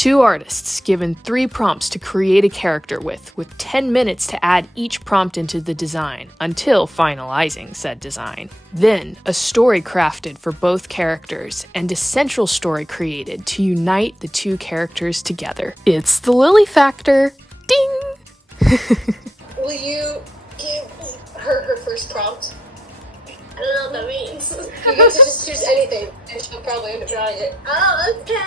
Two artists given 3 prompts to create a character with 10 minutes to add each prompt into the design until finalizing said design. Then, a story crafted for both characters and a central story created to unite the 2 characters together. It's the Lily factor. Ding! Will you give her first prompt? I don't know what that means. You get to just choose anything, and she'll probably end up trying it. Oh, okay.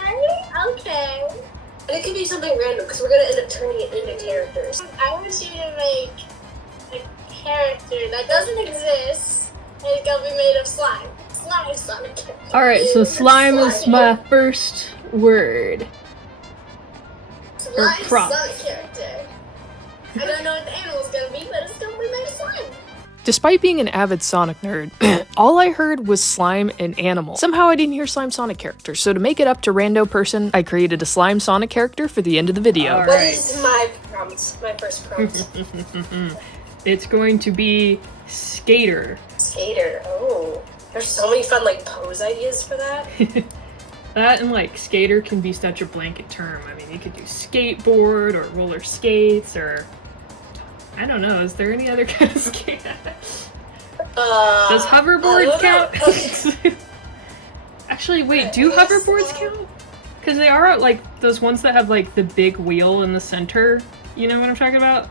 And it could be something random, because we're going to end up turning it into characters. I want you to make a character that doesn't exist, and it's going to be made of slime. Slime is not a character. Alright, so slime is my first word. Slime is prompt. not a character. I don't know what the animal's going to be, but it's going to be made of slime. Despite being an avid Sonic nerd, all I heard was slime and animal. Somehow I didn't hear slime Sonic characters, so to make it up to rando person, I created a slime Sonic character for the end of the video. What is my prompt? My first prompt? It's going to be skater. Skater, oh. There's so many fun, pose ideas for that. That and, skater can be such a blanket term. I mean, you could do skateboard or roller skates or... I don't know, is there any other kind of skate? Does hoverboards count? Actually, wait, do hoverboards count? Because they are, those ones that have, the big wheel in the center. You know what I'm talking about?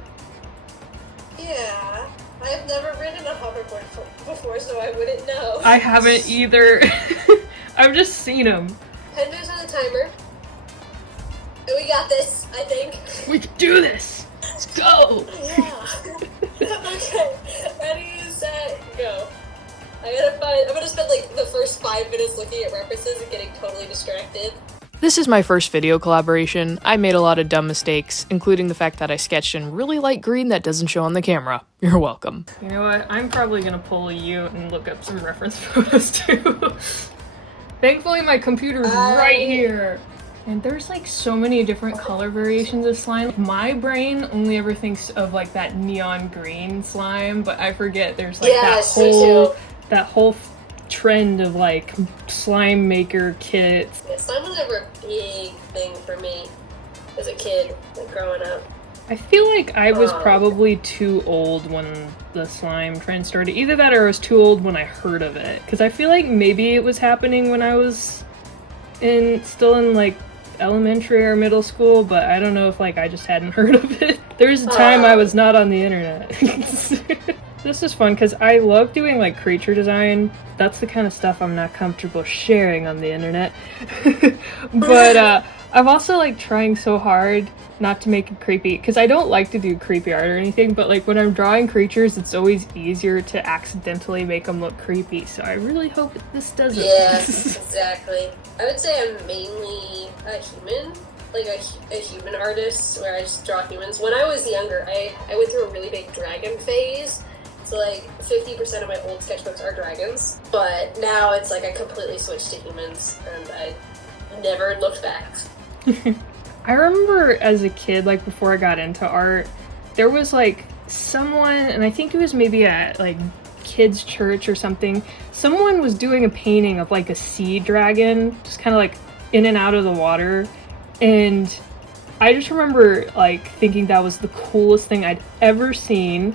Yeah. I've never ridden a hoverboard before, so I wouldn't know. I haven't either. I've just seen them. 10 minutes on the timer. And we got this, I think. We can do this! Let's go! Yeah. Okay. Ready, set, go. I'm gonna spend the first 5 minutes looking at references and getting totally distracted. This is my first video collaboration. I made a lot of dumb mistakes, including the fact that I sketched in really light green that doesn't show on the camera. You're welcome. You know what? I'm probably gonna pull you and look up some reference photos too. Thankfully my computer's right here. And there's so many different color variations of slime. My brain only ever thinks of that neon green slime, but I forget there's that whole trend of slime maker kits. Yeah, slime was never a big thing for me as a kid, growing up. I feel like I was probably too old when the slime trend started. Either that or I was too old when I heard of it. Because I feel like maybe it was happening when I was still in elementary or middle school, but I don't know if I just hadn't heard of it. There was a time I was not on the internet. This is fun because I love doing creature design. That's the kind of stuff I'm not comfortable sharing on the internet. But I'm also trying so hard not to make it creepy, because I don't like to do creepy art or anything, but when I'm drawing creatures, it's always easier to accidentally make them look creepy, so I really hope that this doesn't. Yeah, exactly. I would say I'm mainly a human, a human artist, where I just draw humans. When I was younger, I went through a really big dragon phase, so 50% of my old sketchbooks are dragons, but now it's I completely switched to humans, and I never looked back. I remember as a kid, before I got into art, there was someone, and I think it was maybe at kids' church or something, someone was doing a painting of a sea dragon, just kind of in and out of the water, and I just remember thinking that was the coolest thing I'd ever seen.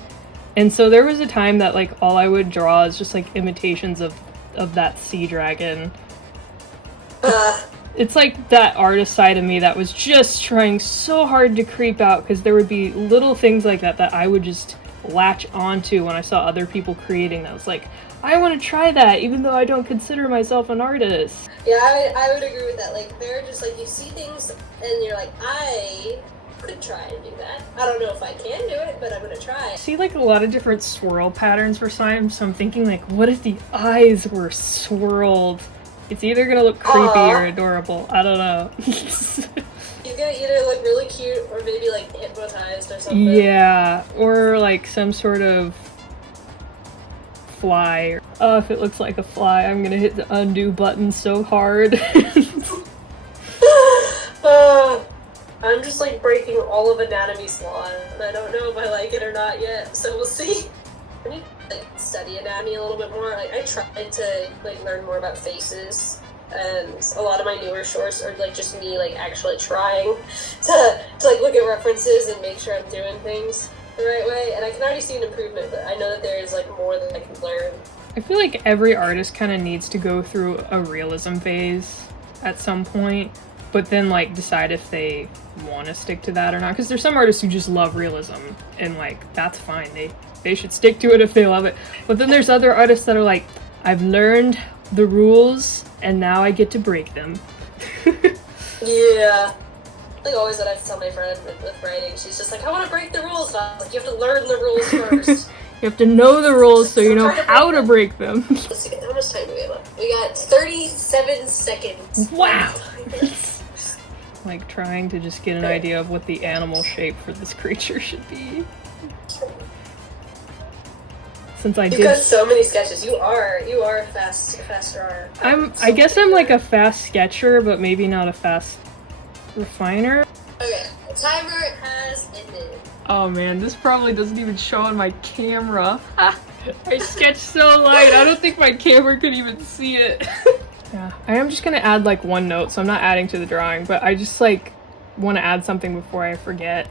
And so there was a time that all I would draw is just imitations of that sea dragon. It's that artist side of me that was just trying so hard to creep out, because there would be little things like that I would just latch onto when I saw other people creating that. I was I want to try that, even though I don't consider myself an artist. Yeah, I would agree with that. They're just you see things and you're I could try and do that. I don't know if I can do it, but I'm gonna try. I see a lot of different swirl patterns for slime, so I'm thinking what if the eyes were swirled? It's either gonna look creepy or adorable. I don't know. He's gonna either look really cute or maybe hypnotized or something. Yeah, or some sort of fly. Oh, if it looks like a fly, I'm gonna hit the undo button so hard. I'm just like breaking all of anatomy's laws, and I don't know if I like it or not yet, so we'll see. I need to like study anatomy a little bit more. Like I tried to like learn more about faces and a lot of my newer shorts are like just me like actually trying to like look at references and make sure I'm doing things the right way, and I can already see an improvement, but I know that there is like more that I can learn. I feel like every artist kind of needs to go through a realism phase at some point, but then like decide if they want to stick to that or not, because there's some artists who just love realism and like that's fine, they should stick to it if they love it, but then there's other artists that are like, I've learned the rules and now I get to break them. Yeah, like always that I have to tell my friend with writing, she's just like, I want to break the rules, and I'm like, you have to learn the rules first. You have to know the rules so you know how to break them. Let's see, how much time do we have left? We got 37 seconds. Wow. Like trying to just get an idea of what the animal shape for this creature should be. Since You've got so many sketches. You are a fast drawer. I guess I'm like a fast sketcher, but maybe not a fast refiner. Okay, the timer has ended. Oh man, this probably doesn't even show on my camera. I sketched so light, I don't think my camera could even see it. Yeah, I am just gonna add like one note, so I'm not adding to the drawing, but I just like want to add something before I forget.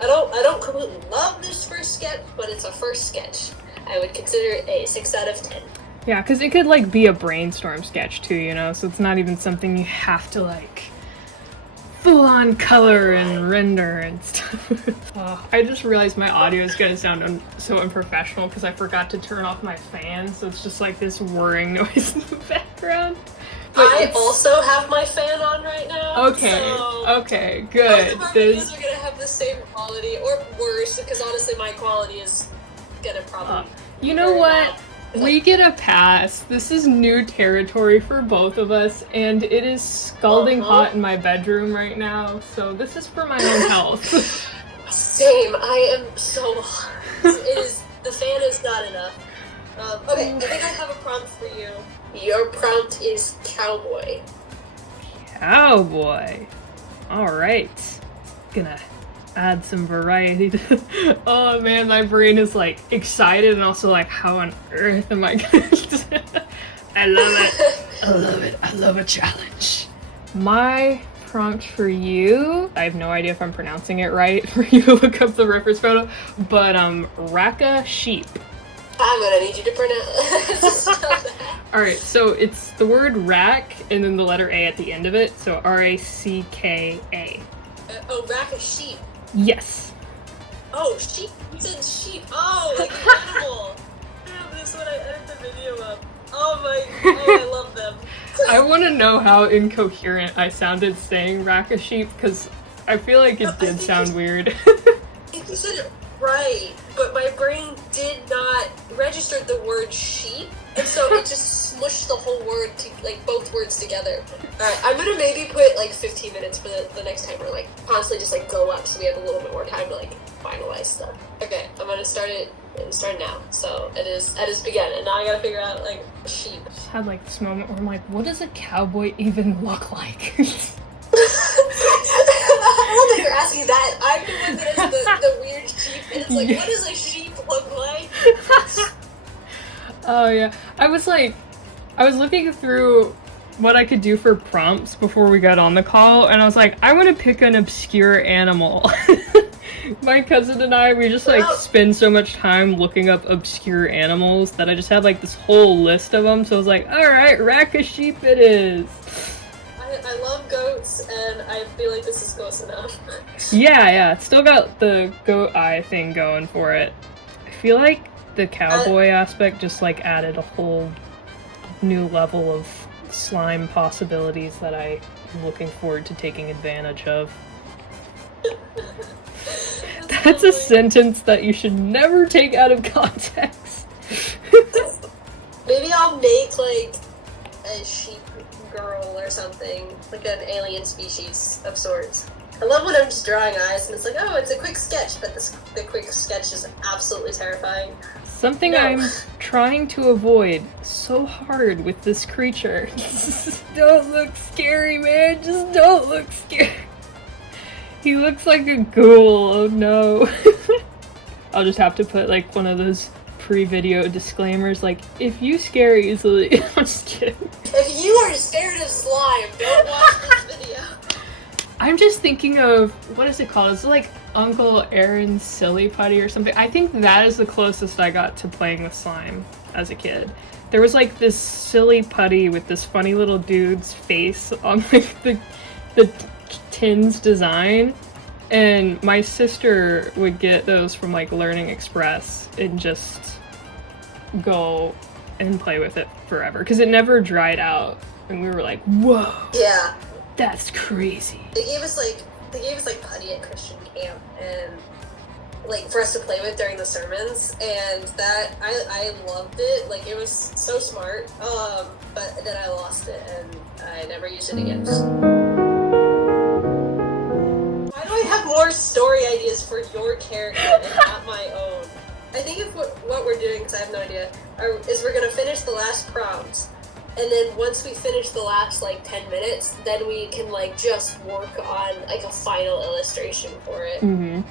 I don't completely love this first sketch, but it's a first sketch. I would consider it a 6 out of 10. Yeah, because it could like be a brainstorm sketch too, you know, so it's not even something you have to like full-on color and render and stuff. I just realized my audio is gonna sound so unprofessional because I forgot to turn off my fan, so it's just like this whirring noise in the background. But I also have my fan on right now. Okay, so okay, good. Both of our videos are gonna have the same quality, or worse, because honestly my quality is gonna probably... You know what? We get a pass. This is new territory for both of us, and it is scalding hot in my bedroom right now, so this is for my own health. Same. I am so hot. The fan is not enough. Okay, I think I have a prompt for you. Your prompt is Cowboy. Cowboy. Alright. Gonna add some variety to... Oh man, my brain is like excited and also like, how on earth am I gonna... I love it. I love it. I love a challenge. My prompt for you, I have no idea if I'm pronouncing it right for you to look up the reference photo, but Raka sheep. I'm gonna need you to pronounce that. Alright, so it's the word rack and then the letter A at the end of it, so R-A-C-K-A. Raka sheep. Yes. Oh, sheep. You said sheep. Oh, like an animal. Damn, this is when I edit the video up. Oh, I love them. I want to know how incoherent I sounded saying Raka sheep, because I feel like it did sound weird. I think you said it right, but my brain did not register the word sheep, and so it just smushed the whole word, like both words together. Alright, I'm gonna maybe put like 15 minutes for the next time, or like constantly just like go up so we have a little bit more time to like finalize stuff. Okay, I'm gonna start now. So it is begun, and now I gotta figure out like sheep. I just had like this moment where I'm like, what does a cowboy even look like? I love that you're asking that. I'm the one that is the weird sheep, and it's like, what does a sheep look like? Oh yeah, I was looking through what I could do for prompts before we got on the call, and I was like, I want to pick an obscure animal. My cousin and I, we just like spend so much time looking up obscure animals that I just had like this whole list of them, so I was like, alright, Raka sheep it is. I love goats, and I feel like this is close enough. Yeah, still got the goat eye thing going for it. I feel like the cowboy aspect just like added a whole new level of slime possibilities that I'm looking forward to taking advantage of. That's a sentence that you should never take out of context. Maybe I'll make like a sheep girl or something, like an alien species of sorts. I love when I'm just drawing eyes and it's like, oh, it's a quick sketch, but the quick sketch is absolutely terrifying. Something I'm trying to avoid so hard with this creature. Don't look scary, man. Just don't look scary. He looks like a ghoul. Oh no. I'll just have to put like one of those pre-video disclaimers like, if you scare easily. I'm just kidding. If you are scared of slime, don't watch this video. I'm just thinking of, what is it called? Is it like Uncle Aaron's Silly Putty or something? I think that is the closest I got to playing with slime as a kid. There was like this silly putty with this funny little dude's face on like the tin's design, and my sister would get those from like Learning Express and just go and play with it forever because it never dried out, and we were like, whoa, Yeah. that's crazy. They gave us putty at Christian camp, and like for us to play with during the sermons, and that I loved it. Like it was so smart. But then I lost it and I never used it again. Why do I have more story ideas for your character and not my own? I think if what we're doing, because I have no idea, is we're gonna finish the last prompt. And then once we finish the last like 10 minutes, then we can like just work on like a final illustration for it. Mm-hmm.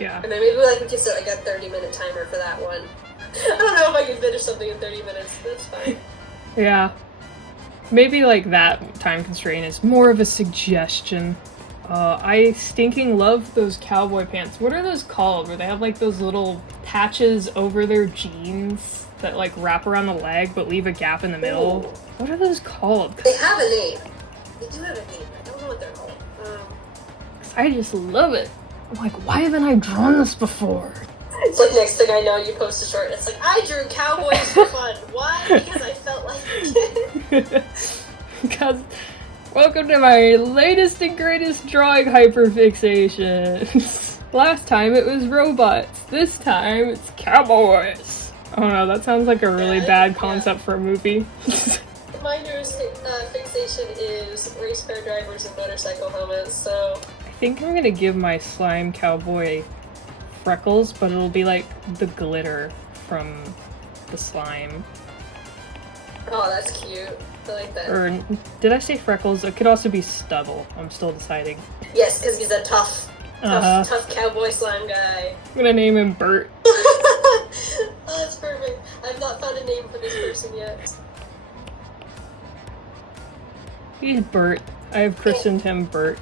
Yeah. And then maybe like we can set like a 30-minute timer for that one. I don't know if I can finish something in 30 minutes. That's fine. Yeah. Maybe like that time constraint is more of a suggestion. I stinking love those cowboy pants. What are those called? Where they have like those little patches over their jeans that like wrap around the leg but leave a gap in the middle. Ooh. What are those called? They have a name. They do have a name. I don't know what they're called. I just love it. I'm like, why haven't I drawn this before? It's like next thing I know, you post a short. It's like, I drew cowboys for fun. Why? Because I felt like it. Because welcome to my latest and greatest drawing hyperfixation. Last time it was robots. This time it's cowboys. Oh no, that sounds like a really bad concept for a movie. My newest fixation is race car drivers and motorcycle helmets, so... I think I'm gonna give my slime cowboy freckles, but it'll be like the glitter from the slime. Oh, that's cute. I like that. Or did I say freckles? It could also be stubble. I'm still deciding. Yes, because he's a tough cowboy slime guy. I'm gonna name him Bert. Oh, that's perfect. I've not found a name for this person yet. He's Bert. I have christened him Bert.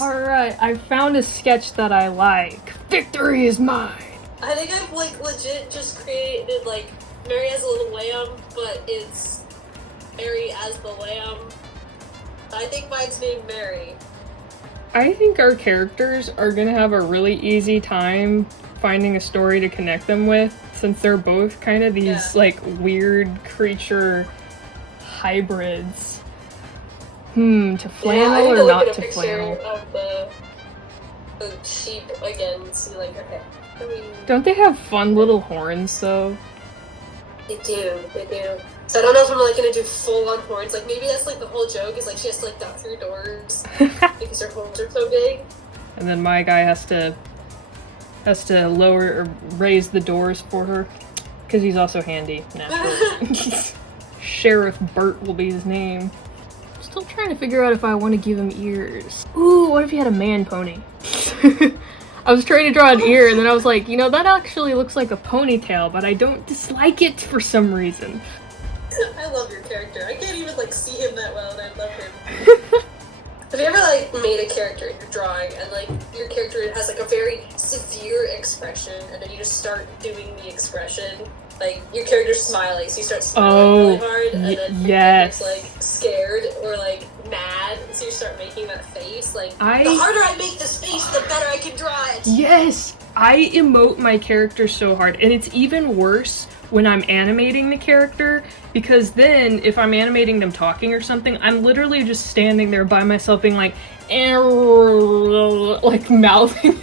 Alright, I found a sketch that I like. Victory is mine! I think I've like legit just created like Mary as a little lamb, but it's Mary as the lamb. I think mine's named Mary. I think our characters are gonna have a really easy time finding a story to connect them with, since they're both kind of these like weird creature hybrids. To flannel or not to flannel? Of the sheep again. See, like, okay. I mean, don't they have fun little horns though? They do. So I don't know if I'm like gonna do full on horns. Like maybe that's like the whole joke is like she has to like duck through doors because her horns are so big. And then my guy has to lower or raise the doors for her because he's also handy naturally. Sheriff Bert will be his name. Still trying to figure out if I want to give him ears. Ooh, what if he had a man pony? I was trying to draw an ear and then I was like, you know, that actually looks like a ponytail, but I don't dislike it for some reason. I love your character. I can't even like see him that well and I love him. Have you ever like made a character in your drawing and like your character has like a very severe expression and then you just start doing the expression? Like your character's smiling, so you start smiling really hard and then yes. it's like scared or like mad, so you start making that face. Like the harder I make this face, the better I can draw it. Yes! I emote my character so hard, and it's even worse when I'm animating the character, because then if I'm animating them talking or something, I'm literally just standing there by myself being like mouthing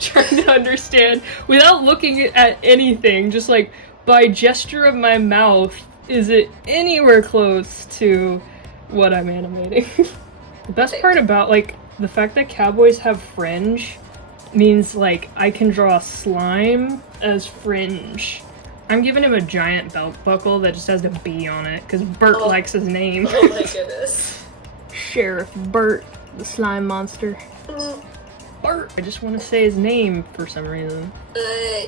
trying to understand without looking at anything, just like by gesture of my mouth, is it anywhere close to what I'm animating? The best part about like the fact that cowboys have fringe means like I can draw slime as fringe. I'm giving him a giant belt buckle that just has a B on it because Bert likes his name. Oh my goodness. Sheriff Bert, the slime monster. Bart! I just want to say his name for some reason.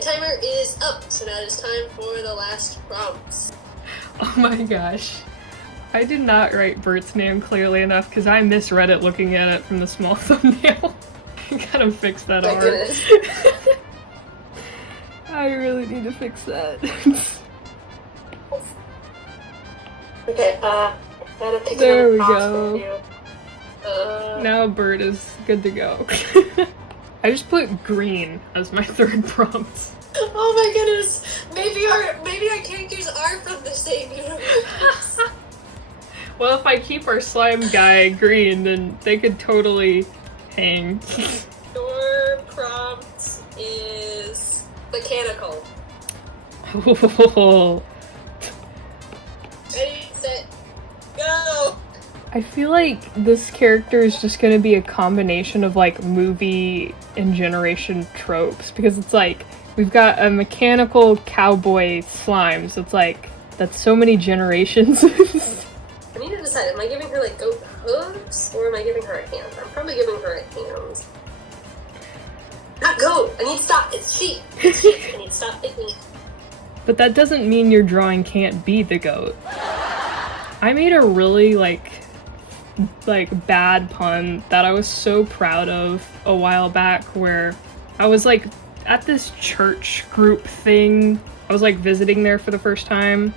Timer is up, so now it's time for the last prompts. Oh my gosh. I did not write Bert's name clearly enough because I misread it looking at it from the small thumbnail. I gotta fix that My art. goodness. I really need to fix that. Okay, gotta pick There we another prompt go. for you. Now Bert is good to go. I just put green as my third prompt. Oh my goodness! Maybe our characters are from the same universe. Well, if I keep our slime guy green, then they could totally hang. Your prompt is mechanical. Ready, set, go! I feel like this character is just gonna be a combination of like movie and generation tropes because it's like we've got a mechanical cowboy slime, so it's like that's so many generations. I need to decide, am I giving her like goat hooves or am I giving her a hand? I'm probably giving her a hand. Not goat! I need to stop! It's sheep! It's sheep! I need to stop thinking. But that doesn't mean your drawing can't be the goat. I made a really like bad pun that I was so proud of a while back where I was like at this church group thing. I was like visiting there for the first time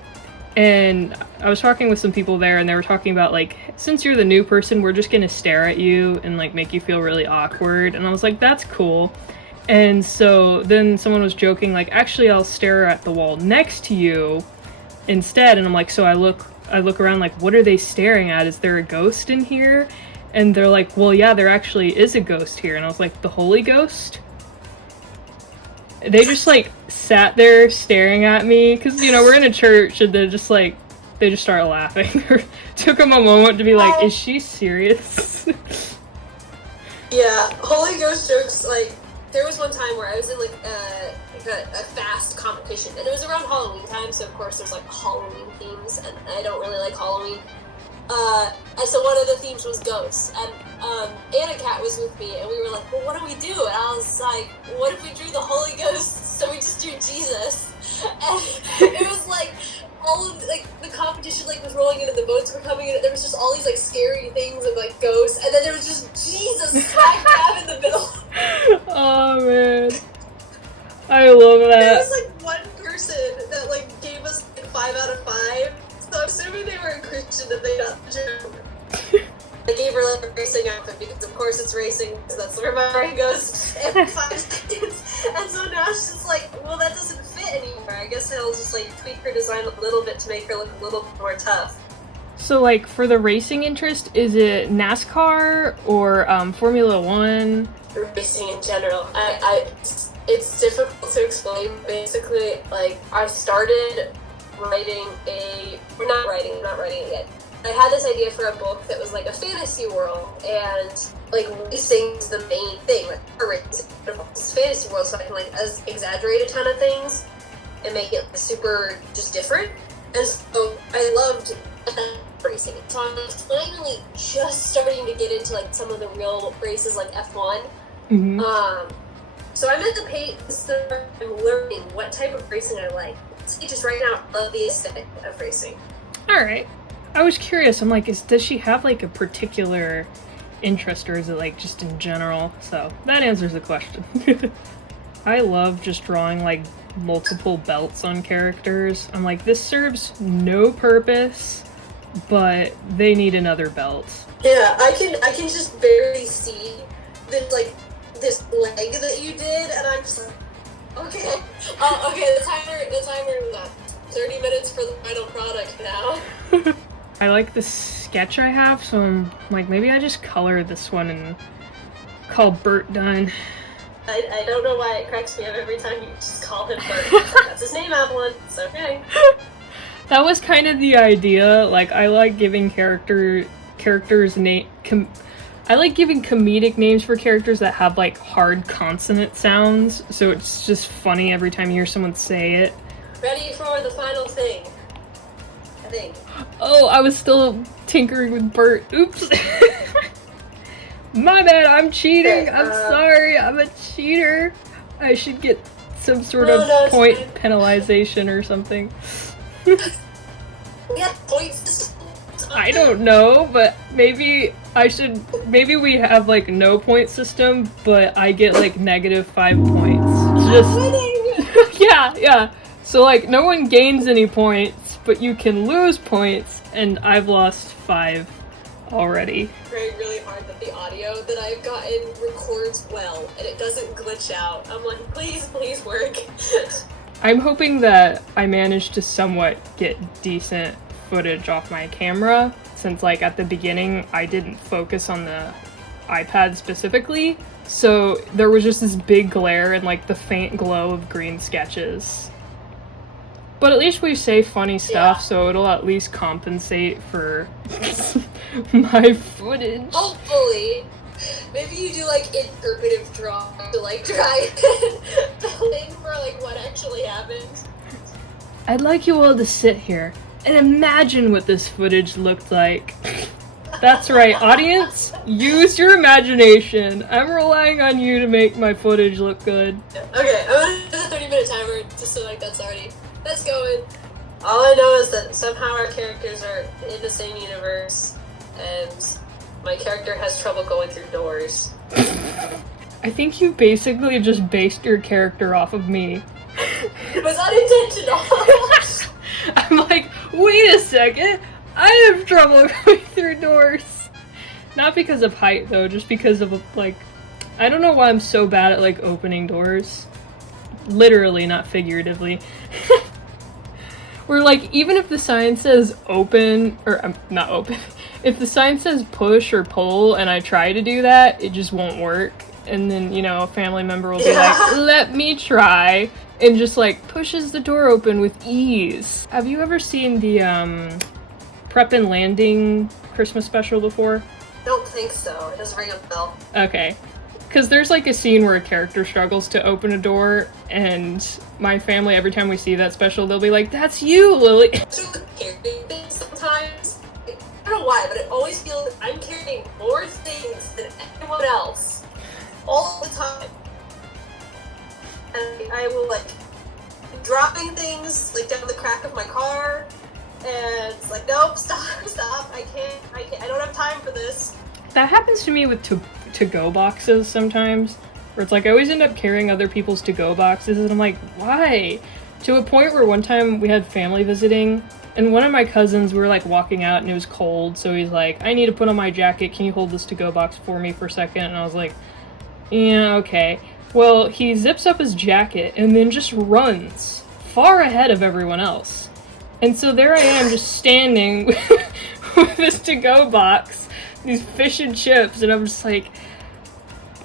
and I was talking with some people there and they were talking about like, since you're the new person, we're just gonna stare at you and like make you feel really awkward. And I was like, that's cool. And so then someone was joking like, actually I'll stare at the wall next to you instead. And I'm like, so I look around like, what are they staring at? Is there a ghost in here? And they're like, well, yeah, there actually is a ghost here. And I was like, the Holy Ghost? They just like sat there staring at me because, you know, we're in a church and they're just like, they just started laughing. Took them a moment to be like, is she serious? Yeah, Holy Ghost jokes, like, there was one time where I was in like a fast competition, and it was around Halloween time, so of course there's like Halloween themes, and I don't really like Halloween. And so one of the themes was ghosts, and Anna Cat was with me, and we were like, well, what do we do? And I was like, what if we drew the Holy Ghost? So we just drew Jesus, and it was like all of like the competition like was rolling in and the boats were coming in, and there was just all these like scary things of like ghosts, and then there was just Jesus smack dab in the middle. Oh man, I love that. There was like one person that like gave us like 5 out of 5, so I'm assuming they were a Christian and they got the joke. I gave her like a racing outfit because of course it's racing, because that's where my brain goes every 5 seconds. And so now she's just like, well, that doesn't fit anymore. I guess I'll just like tweak her design a little bit to make her look a little more tough. So like for the racing interest, is it NASCAR or Formula One? Racing in general. It's difficult to explain. Basically, like, I started writing I'm not writing it yet. I had this idea for a book that was like a fantasy world, and like racing is the main thing. Like, it's fantasy world, so I can like exaggerate a ton of things and make it super just different. And so I loved racing. So I'm finally just starting to get into like some of the real races, like F1. Mm-hmm. So I'm at the pace that I'm learning what type of racing I like. So just right now, I love the aesthetic of racing. All right. I was curious. I'm like, does she have like a particular interest, or is it like just in general? So that answers the question. I love just drawing like multiple belts on characters. I'm like, this serves no purpose, but they need another belt. Yeah, I can just barely see this leg that you did, and I'm just like, okay. Okay, the timer is up. 30 minutes for the final product now. I like the sketch I have, so I'm like, maybe I just color this one and call Bert done. I don't know why it cracks me up every time you just call him Bert. That's his name, Evelyn. It's okay. That was kind of the idea. Like, I like giving characters I like giving comedic names for characters that have like hard consonant sounds, so it's just funny every time you hear someone say it. Ready for the final thing, I think. Oh, I was still tinkering with Bert. Oops. My bad, I'm cheating. Okay, I'm sorry, I'm a cheater. I should get some sort of no, it's point fine. penalization or something. We have points. I don't know, but maybe we have like no point system, but I get like -5 points. Just Winning. yeah. So like no one gains any points, but you can lose points, and I've lost 5 already. Praying really hard that the audio that I've gotten records well and it doesn't glitch out. I'm like, please work. I'm hoping that I managed to somewhat get decent footage off my camera, since like at the beginning I didn't focus on the iPad specifically, so there was just this big glare and like the faint glow of green sketches. But at least we say funny stuff, so it'll at least compensate for my footage. Hopefully. Maybe you do like interpretive drawing to like try and fill in for like what actually happened. I'd like you all to sit here and imagine what this footage looked like. That's right, audience, use your imagination. I'm relying on you to make my footage look good. Okay, I'm gonna do the 30-minute timer just so like that's going. All I know is that somehow our characters are in the same universe, and my character has trouble going through doors. I think you basically just based your character off of me. It was unintentional. I'm like, wait a second, I have trouble going through doors. Not because of height though, just because of like, I don't know why I'm so bad at like opening doors. Literally, not figuratively. Where like, even if the sign says open, or not open, if the sign says push or pull and I try to do that, it just won't work. And then, you know, a family member will be like, let me try, and just like pushes the door open with ease. Have you ever seen the Prep and Landing Christmas special before? Don't think so. It doesn't ring a bell. Okay. Because there's like a scene where a character struggles to open a door, and my family, every time we see that special, they'll be like, that's you, Lily! Carrying things sometimes. I don't know why, but it always feels like I'm carrying more things than anyone else. All the time. And I will like dropping things like down the crack of my car, and it's like, nope, stop, I can't, I don't have time for this. That happens to me with to-go boxes sometimes, where it's like I always end up carrying other people's to-go boxes, and I'm like, why? To a point where one time we had family visiting, and one of my cousins, we were like walking out and it was cold, so he's like, I need to put on my jacket, can you hold this to-go box for me for a second? And I was like, yeah, okay. Well, he zips up his jacket and then just runs far ahead of everyone else. And so there I am just standing with this to-go box, these fish and chips, and I'm just like,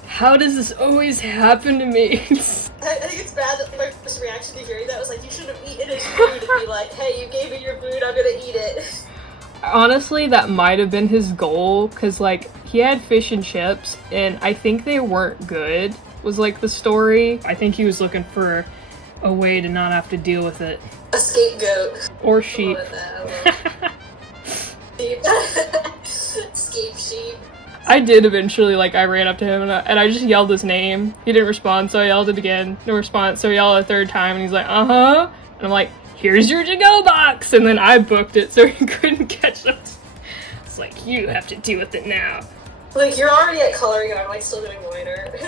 how does this always happen to me? I think it's bad that my first reaction to hearing that was like, you should have eaten his food, and be like, hey, you gave me your food, I'm gonna eat it. Honestly, that might have been his goal, because, like, he had fish and chips, and I think they weren't good, was, like, the story. I think he was looking for a way to not have to deal with it. A scapegoat. Or sheep. Sheep. Scape sheep. I did eventually, like, I ran up to him, and I just yelled his name. He didn't respond, so I yelled it again. No response, so I yelled a third time, and he's like, uh-huh. And I'm like, here's your to-go box! And then I booked it so he couldn't catch up. It's like, you have to deal with it now. Like, you're already at coloring and I'm, like, still doing line art.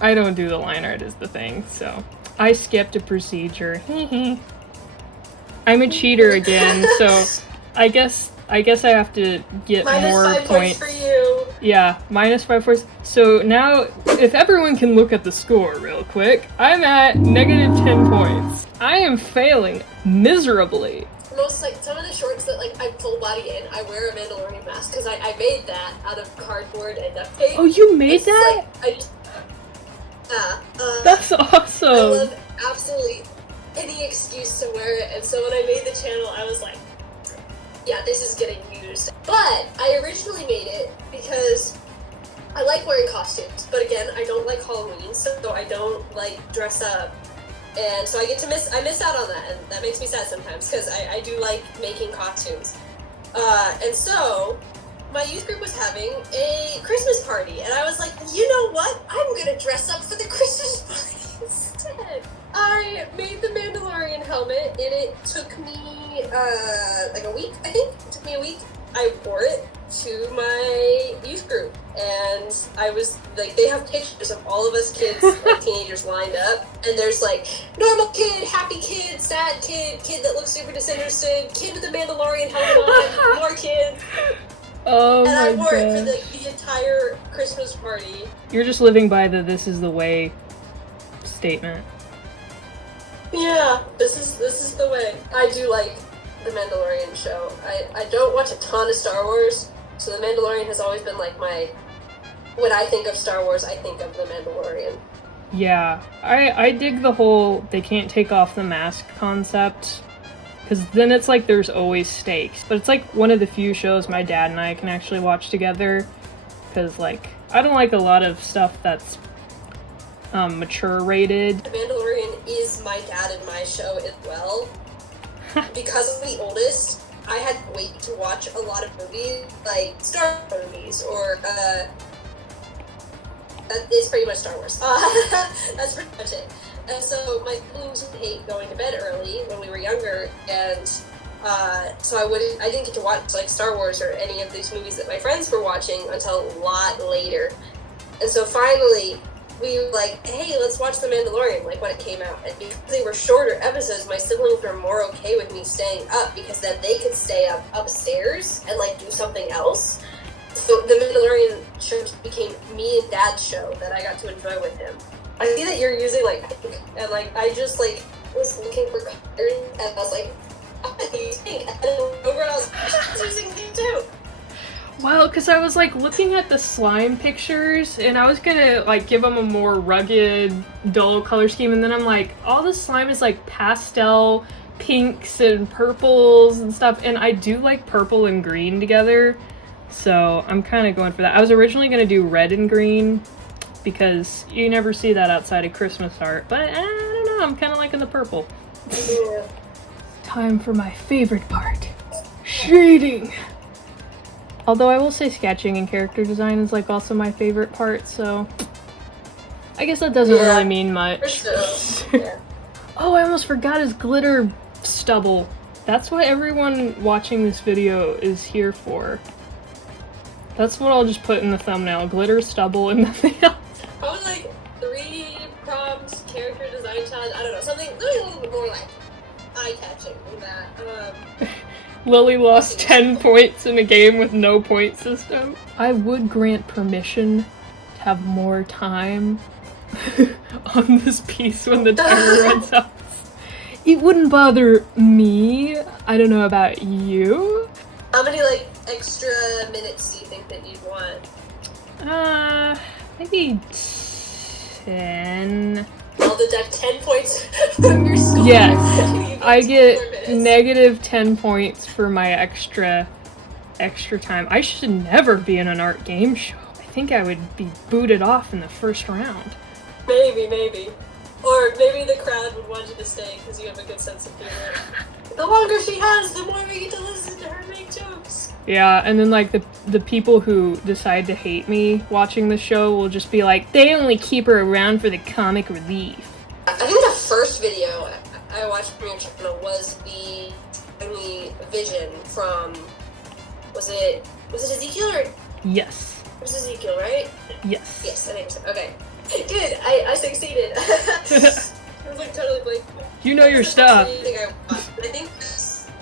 I don't do the line art is the thing, so. I skipped a procedure. I'm a cheater again, so I guess I have to get more -5 points for you. Yeah, -5 points. So now, if everyone can look at the score real quick, I'm at -10 points. I am failing miserably. Most, like, some of the shorts that, like, I'm full body in, I wear a Mandalorian mask, because I made that out of cardboard and duct tape. Oh, you made that? Like, That's awesome. I love absolutely any excuse to wear it, and so when I made the channel, I was like, yeah, this is getting used. But I originally made it because I like wearing costumes, but again, I don't like Halloween, so I don't like dress up. And so I miss out on that, and that makes me sad sometimes, because I do like making costumes. And so, my youth group was having a Christmas party, and I was like, you know what? I'm gonna dress up for the Christmas party instead. I made the Mandalorian helmet, and it took me like a week, I think. It took me a week. I wore it to my youth group, and I was like, they have pictures of all of us kids, like teenagers lined up, and there's like normal kid, happy kid, sad kid, kid that looks super disinterested, kid with the Mandalorian helmet on, more kids. Oh and I my wore it gosh. for the entire Christmas party. You're just living by the "this is the way" statement. Yeah, this is the way. I do like the Mandalorian show. I don't watch a ton of Star Wars, so the Mandalorian has always been like my... When I think of Star Wars, I think of the Mandalorian. Yeah, I dig the whole they can't take off the mask concept, because then it's like there's always stakes. But it's like one of the few shows my dad and I can actually watch together, because like I don't like a lot of stuff that's mature rated. The Mandalorian is my dad and my show as well. Because I'm the oldest, I had to wait to watch a lot of movies, like Star Wars movies, or it's pretty much Star Wars. That's pretty much it. And so my siblings would hate going to bed early when we were younger, and so I didn't get to watch like Star Wars or any of these movies that my friends were watching until a lot later. And so finally, we were like, hey, let's watch The Mandalorian, like when it came out. And because they were shorter episodes, my siblings were more okay with me staying up, because then they could stay up upstairs and like do something else. So The Mandalorian show became me and Dad's show that I got to enjoy with him. I see that you're using like pink, and like I just like was looking for colors, and I was like, I'm gonna use pink. And then over and I was using pink too. Well, because I was like looking at the slime pictures, and I was gonna like give them a more rugged, dull color scheme, and then I'm like, all the slime is like pastel pinks and purples and stuff, and I do like purple and green together, so I'm kind of going for that. I was originally gonna do red and green, because you never see that outside of Christmas art, but I don't know, I'm kind of liking the purple. Yeah. Time for my favorite part, shading. Although I will say sketching and character design is like also my favorite part, so I guess that doesn't really mean much. Yeah. Oh, I almost forgot his glitter stubble. That's what everyone watching this video is here for. That's what I'll just put in the thumbnail, glitter stubble and nothing else. Probably like 3 prompt character design challenge, I don't know, something a little bit more like eye-catching than that. Lily lost 10 points in a game with no point system. I would grant permission to have more time on this piece when the timer runs out. It wouldn't bother me. I don't know about you. How many like extra minutes do you think that you'd want? Maybe 10. I'll deduct 10 points from your score. Yes, I get -10 negative 10 points for my extra time. I should never be in an art game show. I think I would be booted off in the first round. Maybe. Or maybe the crowd would want you to stay because you have a good sense of humor. The longer she has, the more we get to listen to her make jokes. Yeah, and then like the people who decide to hate me watching the show will just be like, they only keep her around for the comic relief. I think the first video I watched from your channel was the vision from, was it Ezekiel or? Yes. It was Ezekiel, right? Yes. Yes, I think so. Okay. Good, I succeeded. I was like totally blank. You know your stuff. I think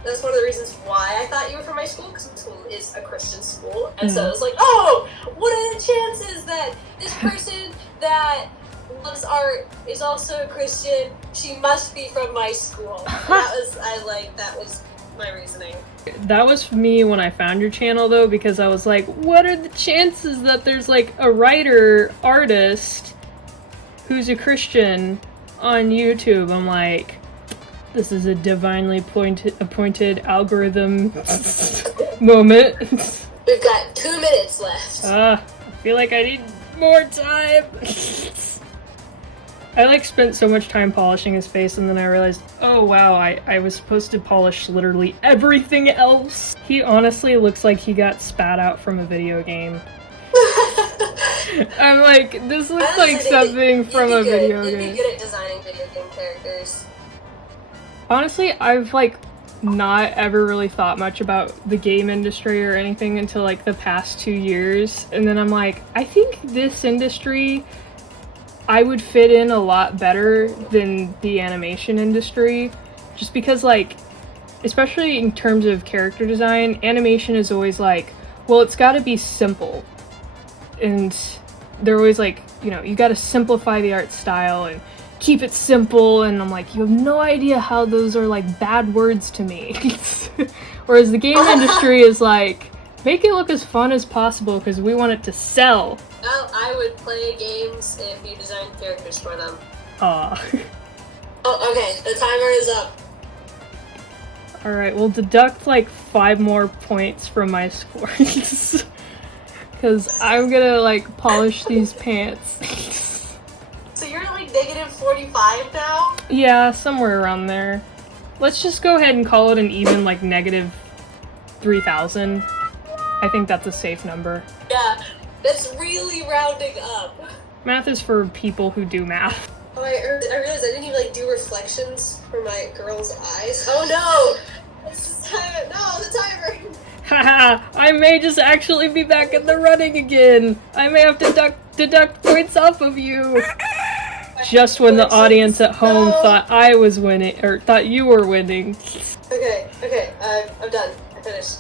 that's one of the reasons why I thought you were from my school, because my school is a Christian school. And so I was like, oh, what are the chances that this person that loves art is also a Christian? She must be from my school. That was my reasoning. That was me when I found your channel though, because I was like, what are the chances that there's like a writer, artist, who's a Christian on YouTube? I'm like, this is a divinely appointed algorithm moment. We've got 2 minutes left. I feel like I need more time. I like spent so much time polishing his face, and then I realized, oh wow, I was supposed to polish literally everything else. He honestly looks like he got spat out from a video game. I'm like, this looks like something from a video game. You'd be good at designing video game characters. Honestly, I've like not ever really thought much about the game industry or anything until like the past 2 years, and then I'm like, I think this industry I would fit in a lot better than the animation industry, just because like, especially in terms of character design, animation is always like, well, it's got to be simple, and they're always like, you know, you got to simplify the art style and keep it simple, and I'm like, you have no idea how those are like bad words to me. Whereas the game industry is like, make it look as fun as possible because we want it to sell. Well, I would play games if you designed characters for them. Aw. Oh, okay, the timer is up. Alright, we'll deduct like 5 more points from my scores. Because I'm gonna like polish these pants. So you're at like negative 45 now? Yeah, somewhere around there. Let's just go ahead and call it an even like negative 3,000. I think that's a safe number. Yeah, that's really rounding up. Math is for people who do math. Oh, I realized I didn't even like do reflections for my girl's eyes. Oh no! It's the timer. No, the timer. Haha, I may just actually be back in the running again. I may have to deduct points off of you. Just when the audience at home thought I was winning, or thought you were winning. Okay, I'm done. I finished.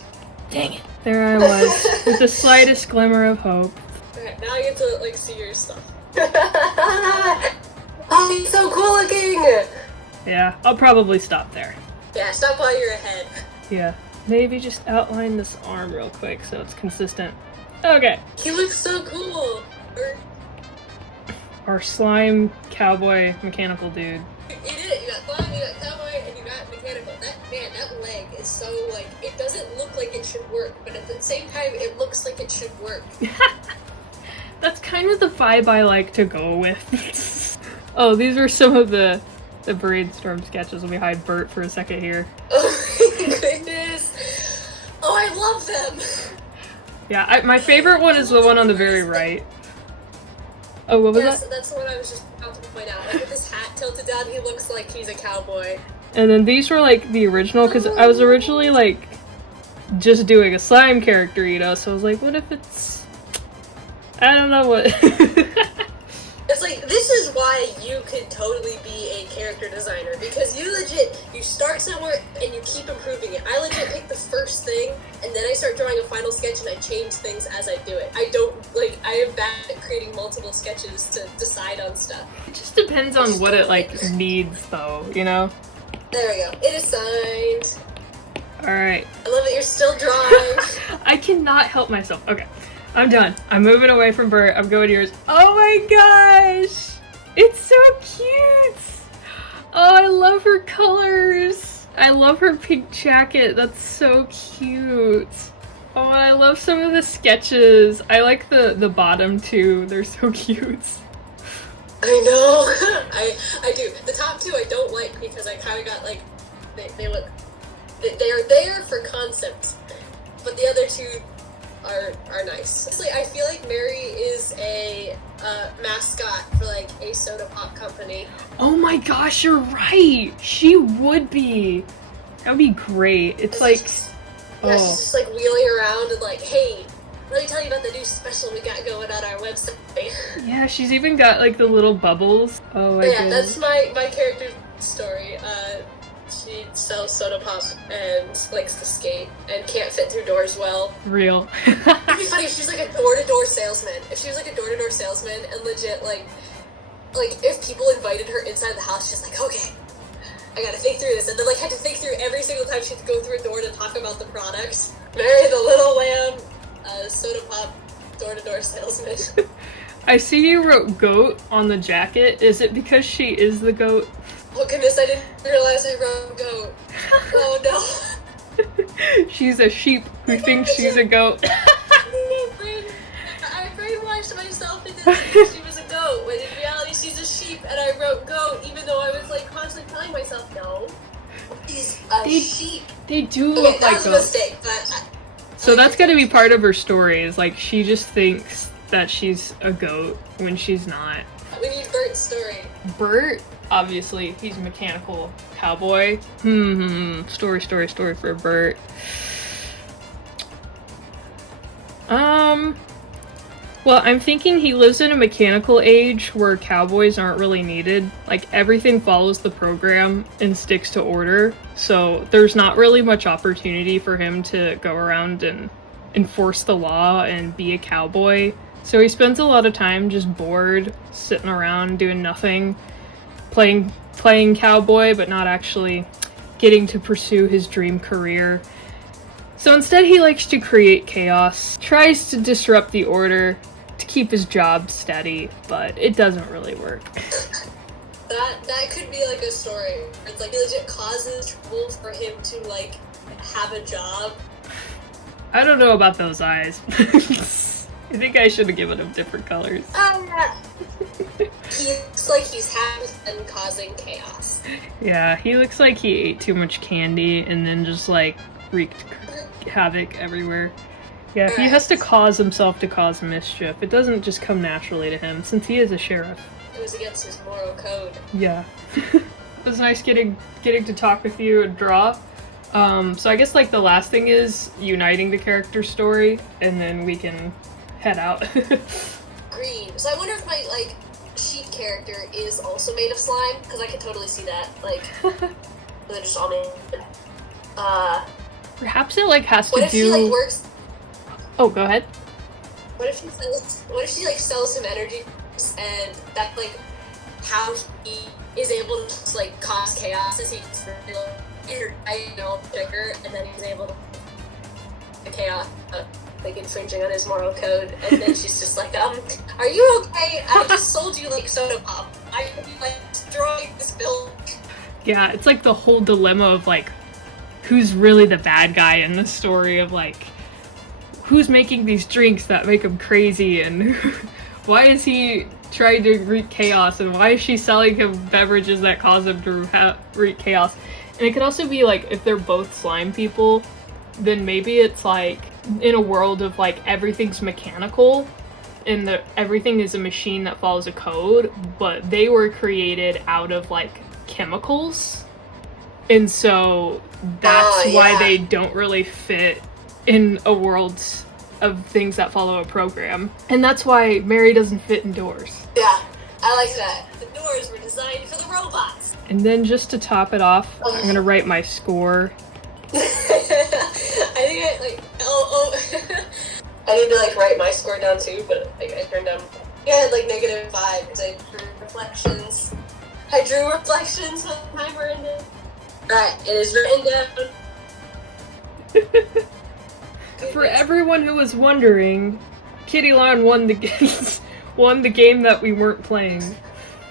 Dang it. There I was, with the slightest glimmer of hope. Okay, now I get to like see your stuff. Oh, he's so cool looking! Yeah, I'll probably stop there. Yeah, stop while you're ahead. Yeah, maybe just outline this arm real quick so it's consistent. Okay. He looks so cool! Our slime cowboy mechanical dude. You did it! You got slime, you got cowboy, and you got mechanical. That leg is so like, it doesn't look like it should work, but at the same time it looks like it should work. That's kind of the vibe I like to go with. Oh, these are some of the brainstorm sketches. Let me hide Bert for a second here. Oh my goodness! Oh, I love them! Yeah, my favorite one is the one on the very right. Oh, what was that? That's the one I was just about to point out. Like with his hat tilted down, he looks like he's a cowboy. And then these were like the original, because I was originally like just doing a slime character, you know, so I was like, what if it's... I don't know what... It's like, this is why you could totally be a character designer, because you start somewhere and you keep improving it. I legit pick the first thing, and then I start drawing a final sketch and I change things as I do it. I am bad at creating multiple sketches to decide on stuff. It just depends on what it like needs though, you know? There we go. It is signed. Alright. I love that you're still drawing. I cannot help myself. Okay. I'm done. I'm moving away from Bert. I'm going to yours. Oh my gosh! It's so cute! Oh, I love her colors! I love her pink jacket. That's so cute. Oh, and I love some of the sketches. I like the bottom too. They're so cute. I know. I do. The top two I don't like because I kind of got like, they look, they're there for concept, but the other two are nice. Honestly, I feel like Mary is a mascot for like a soda pop company. Oh my gosh, you're right! She would be! That would be great. It's like... Yeah, she's just like wheeling around and like, hey, let me tell you about the new special we got going on our website. Yeah, she's even got like the little bubbles. Oh my god. That's my character story. She sells soda pop and likes to skate and can't fit through doors well. Real. It'd be funny if she's like a door-to-door salesman. If she was like a door-to-door salesman and legit like if people invited her inside the house, she's like, okay, I gotta think through this, and then like had to think through every single time she had to go through a door to talk about the product. Mary the Little Lamb, soda pop, door-to-door salesman. I see you wrote goat on the jacket. Is it because she is the goat? Oh goodness, I didn't realize I wrote goat. Oh no. She's a sheep who thinks she's a goat. I brainwashed myself into thinking she was a goat, when in reality she's a sheep, and I wrote They do Okay, look that like was a goats. mistake, but So that's gotta be part of her story, is like she just thinks that she's a goat when she's not. we need Bert's story. Bert, obviously, he's a mechanical cowboy. Story for Bert. Well, I'm thinking he lives in a mechanical age where cowboys aren't really needed. Like, everything follows the program and sticks to order, so there's not really much opportunity for him to go around and enforce the law and be a cowboy. So he spends a lot of time just bored, sitting around doing nothing, playing cowboy, but not actually getting to pursue his dream career. So instead he likes to create chaos, tries to disrupt the order to keep his job steady, but it doesn't really work. That could be like a story. It's like he legit causes trouble for him to like have a job. I don't know about those eyes. I think I should have given him different colors. He looks like he's having fun causing chaos. Yeah, he looks like he ate too much candy and then just like wreaked havoc everywhere. Yeah, he has to cause himself to cause mischief. It doesn't just come naturally to him, since he is a sheriff. It was against his moral code. Yeah. It was nice getting to talk with you and draw. So I guess like the last thing is uniting the character story, and then we can head out. Green. So I wonder if my like sheep character is also made of slime, because I could totally see that. Like they're just all made. Perhaps it like has What to if do. he like works? Oh, go ahead. What if she like sells him energy, and that's like how he is able to just, like cause chaos as he's trigger, and then he's able to the chaos like infringing on his moral code, and then she's just like, are you okay? I just sold you like soda pop. I could be like destroying this building. Yeah, it's like the whole dilemma of like who's really the bad guy in the story of like who's making these drinks that make him crazy, and why is he trying to wreak chaos, and why is she selling him beverages that cause him to wreak chaos. And it could also be like if they're both slime people, then maybe it's like in a world of like everything's mechanical and everything is a machine that follows a code, but they were created out of like chemicals, and so that's why they don't really fit in a world of things that follow a program. And that's why Mary doesn't fit indoors. Yeah, I like that. The doors were designed for the robots. And then just to top it off, I'm gonna write my score. I think I like I need to like write my score down too, but like I turned down like -5 because I drew reflections. I drew reflections when I were in it. Alright, it is written down. For everyone who was wondering, Kittylon won the game that we weren't playing.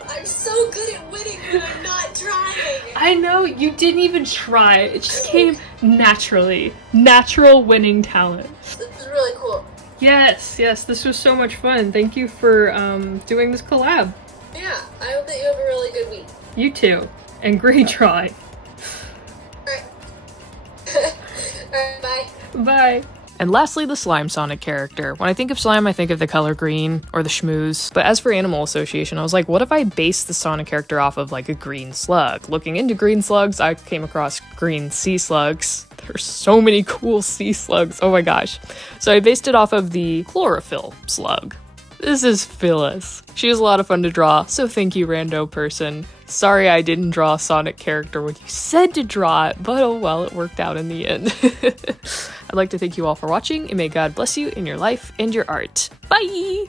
I'm so good at winning when I'm not trying. I know, you didn't even try. It just came naturally. Natural winning talent. This is really cool. Yes, this was so much fun. Thank you for doing this collab. Yeah, I hope that you have a really good week. You too. And great try. Alright. Alright, bye. Bye. And lastly, the slime Sonic character. When I think of slime, I think of the color green or the schmooze. But as for animal association, I was like, what if I based the Sonic character off of like a green slug? Looking into green slugs, I came across green sea slugs. There's so many cool sea slugs. Oh my gosh. So I based it off of the chlorophyll slug. This is Phyllis. She was a lot of fun to draw, so thank you, rando person. Sorry I didn't draw a Sonic character when you said to draw it, but oh well, it worked out in the end. I'd like to thank you all for watching, and may God bless you in your life and your art. Bye!